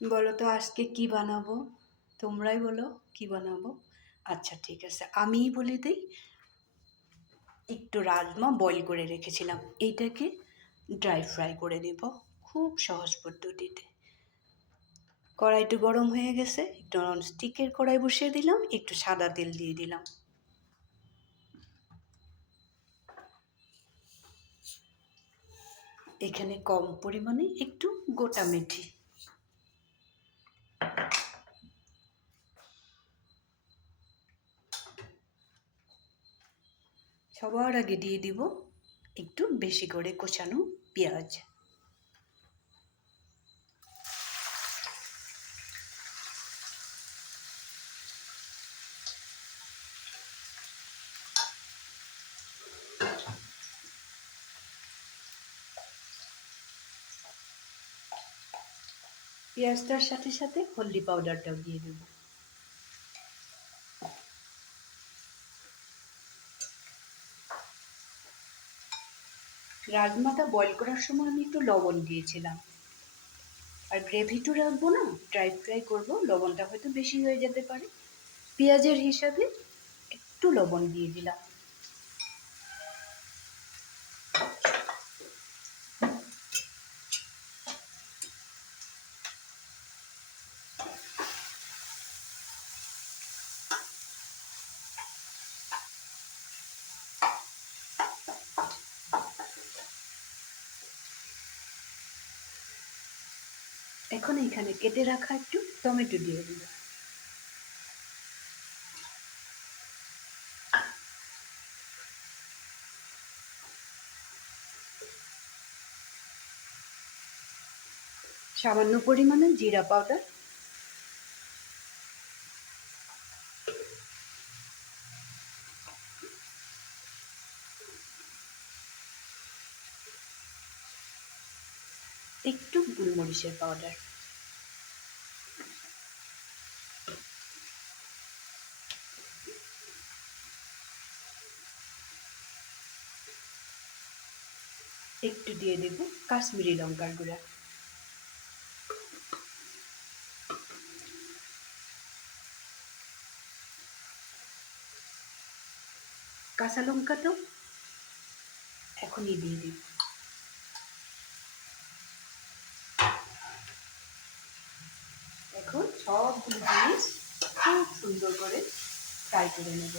বলো তো আজকে কি বানাবো? তোমরাই বলো কি বানাবো? আচ্ছা ঠিক আছে, আমিই বলে দেই। একটু রাজমা বয়েল করে রেখেছিলাম, এইটাকে ড্রাই ফ্রাই করে নেব। খুব সহজ পদ্ধতিতে। কড়াইটা গরম হয়ে গেছে, একটু ননস্টিকের কড়াই বসিয়ে দিলাম, একটু সাদা তেল দিয়ে দিলাম। এখানে কম পরিমাণে একটু গোটা মেথি, সবার আগে দিয়ে দিব একটু বেশি করে কোচানো পেঁয়াজ। পেঁয়াজটার সাথে সাথে হলদি পাউডারটাও দিয়ে দেব। রাজমাটা বয়েল করার সময় আমি একটু লবণ দিয়েছিলাম, আর গ্রেভিটা রাখবো না, ড্রাই ফ্রাই করবো, লবণটা হয়তো বেশি হয়ে যেতে পারে। পেঁয়াজের হিসাবে একটু লবণ দিয়ে দিলাম। এখন এখানে কেটে রাখা একটু টমেটো দিয়ে দিল। সামান্য পরিমাণে জিরা পাউডার, একটু গোলমরিচের পাউডার, একটু দিয়ে দেব কাশ্মীরি লঙ্কার গুঁড়া। কাঁচা লঙ্কাটাও এখনই দিয়ে দিই। এখন সবগুলো জিনিস খুব সুন্দর করে ফ্রাই করে নেব।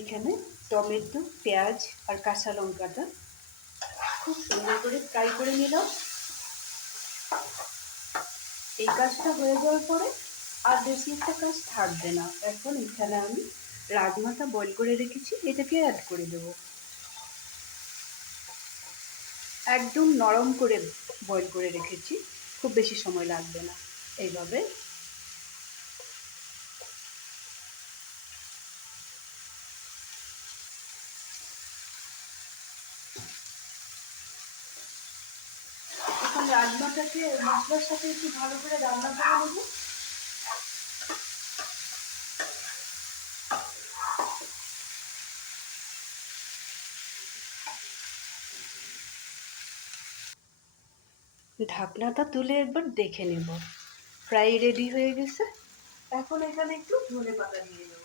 এখানে টমেটো, পেঁয়াজ আর কাঁচা লঙ্কাটা খুব সুন্দর করে ফ্রাই করে নিলাম। এই কাজটা হয়ে যাওয়ার পরে আর বেশি একটা কাজ থাকবে না। এখন এখানে আমি রাজমাটা বয়েল করে রেখেছি, এটাকে অ্যাড করে দেব। একদম নরম করে বয়েল করে রেখেছি, খুব বেশি সময় লাগবে না। এইভাবে এখন রাজমাটাকে মশলার সাথে একটু ভালো করে রান্না করে নেব। ঢাকনাটা তুলে একবার দেখে নেব, প্রায় রেডি হয়ে গেছে। এখন এখানে একটু ধনেপাতা দিয়ে দেব।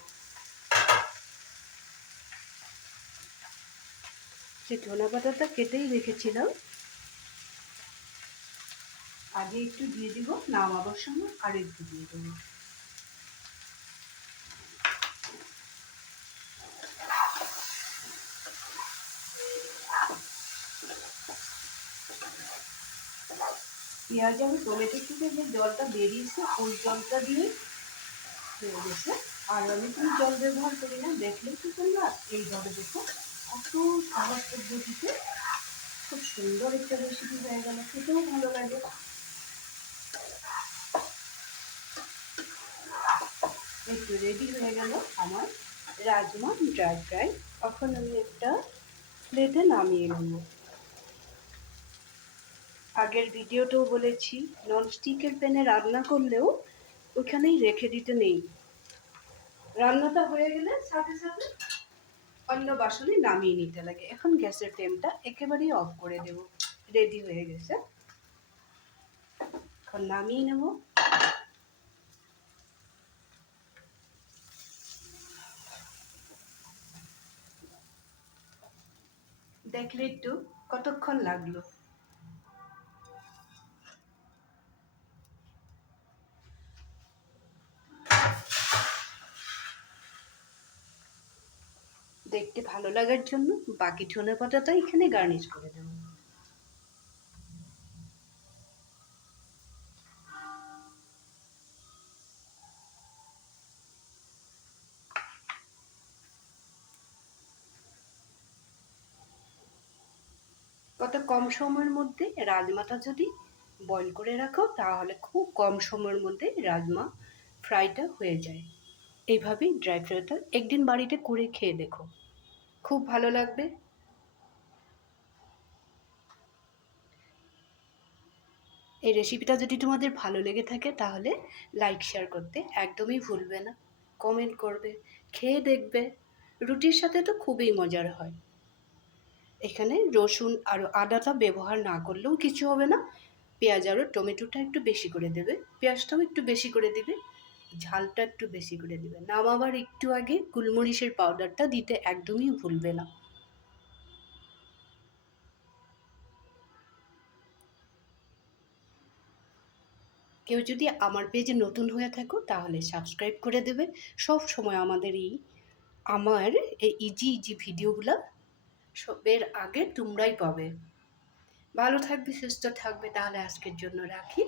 যে ধনেপাতাটা কেটেই রেখেছিলাম, আগে একটু দিয়ে দিব, নামাবার সময় আর একটু দিয়ে দেবো। পেঁয়াজ আর টমেটো থেকে যে জলটা বেরিয়েছে, ওই জলটা দিয়ে হয়ে গেছে। আর আমি কোনো জল ব্যবহার করি না, দেখলেই তো তোমরা। এইভাবে দেখো, এত সহজ পদ্ধতিতে খুব সুন্দর একটা রেসিপি হয়ে গেল, খেতেও ভালো লাগে। একটু রেডি হয়ে গেল আমার রাজমা ড্রাই ফ্রাই। এখন আমি একটা প্লেটে নামিয়ে নেব। আগের ভিডিওতেও বলেছি, ননস্টিকের প্যানে রান্না করলেও ওখানেই রেখে দিতে নেই। রান্নাটা হয়ে গেলে সাথে সাথে অন্য বাসনে নামিয়ে নিতে লাগে। এখন গ্যাসের ফ্লেমটা একেবারেই অফ করে দেব। রেডি হয়ে গেছে, এখন নামিয়ে নেব। দেখলে একটু কতক্ষণ লাগলো। দেখতে ভালো লাগার জন্য বাকি ধনে পাতাটা এখানে গার্নিশ করে দেব। কত কম সময়ের মধ্যে রাজমাটা যদি বয়েল করে রাখো তাহলে খুব কম সময়ের মধ্যে রাজমা ফ্রাইটা হয়ে যায়। এইভাবেই ড্রাই ফ্রাইটা একদিন বাড়িতে করে খেয়ে দেখো, খুব ভালো লাগবে। এই রেসিপিটা যদি তোমাদের ভালো লেগে থাকে তাহলে লাইক শেয়ার করতে একদমই ভুলবে না। কমেন্ট করবে, খেয়ে দেখবে, রুটির সাথে তো খুবই মজার হয়। এখানে রসুন আর আদাটা ব্যবহার না করলেও কিছু হবে না। পেঁয়াজ আর টমেটোটা একটু বেশি করে দেবে, পেঁয়াজটাও একটু বেশি করে দিবে, ঝালটা একটু বেশি করে দিবে। নামাবার একটু আগে গোলমরিচের পাউডারটা দিতে একদমই ভুলবে না। কেউ যদি আমার পেজে নতুন হয়ে থাকো তাহলে সাবস্ক্রাইব করে দেবে। সব সময় আমার এই ইজি ইজি ভিডিওগুলো সবের আগে তোমরাই পাবে। ভালো থাকবে, সুস্থ থাকবে। তাহলে আজকের জন্য রাখি।